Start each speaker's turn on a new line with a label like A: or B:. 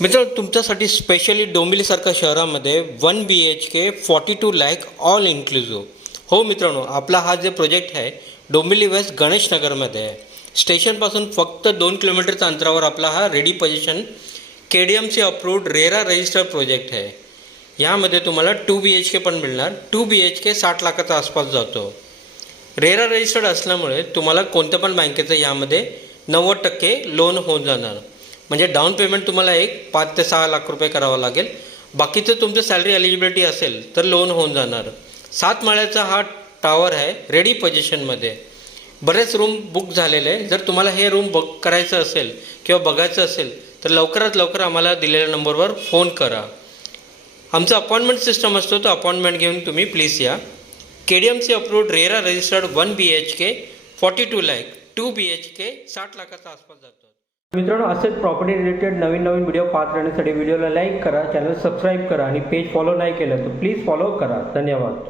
A: मित्र तुमच्यासाठी स्पेशली डोंबिवलीसारख्या शहरामध्ये one B H K forty two lakh all inclusive हो मित्रांनो आपला हा जे प्रोजेक्ट आहे डोंबिवली वेस्ट गणेशनगरमध्ये आहे. स्टेशनपासून फक्त दोन किलोमीटरच्या अंतरावर आपला हा ready position K D M C approved RERA registered project आहे. यामध्ये तुम्हाला टू बी एच के पण मिळणार. टू बी एच के साठ लाखाचा आसपास जातो. रेरा रजिस्टर्ड असल्यामुळे तुम्हाला कोणत्या पण बँकेचं यामध्ये नव्वद टक्के लोन होऊन जाणार. म्हणजे डाऊन पेमेंट तुम्हाला एक पाच ते सहा लाख रुपये करावं लागेल. बाकीचं तुमचं सॅलरी एलिजिबिलिटी असेल तर लोन होऊन जाणार. सात माळ्याचा हा टावर आहे रेडी पोझिशनमध्ये बरेच रूम बुक झालेले आहे जर तुम्हाला हे रूम बुक करायचं असेल किंवा बघायचं असेल तर लवकरात लवकर आम्हाला दिलेल्या नंबरवर फोन करा. आमचं अपॉइंटमेंट सिस्टम असतो तो अपॉइंटमेंट घेऊन तुम्ही प्लीज या. K D M C approved RERA registered one B H K forty two lakh two B H K साठ लाखाचा आसपास जातो. मित्रांनो असेच प्रॉपर्टी रिलेटेड नवीन नवीन व्हिडिओ पाहत राहण्यासाठी व्हिडिओला लाईक करा चॅनल सबस्क्राईब करा आणि पेज फॉलो नाही केलं तर प्लीज फॉलो करा. धन्यवाद.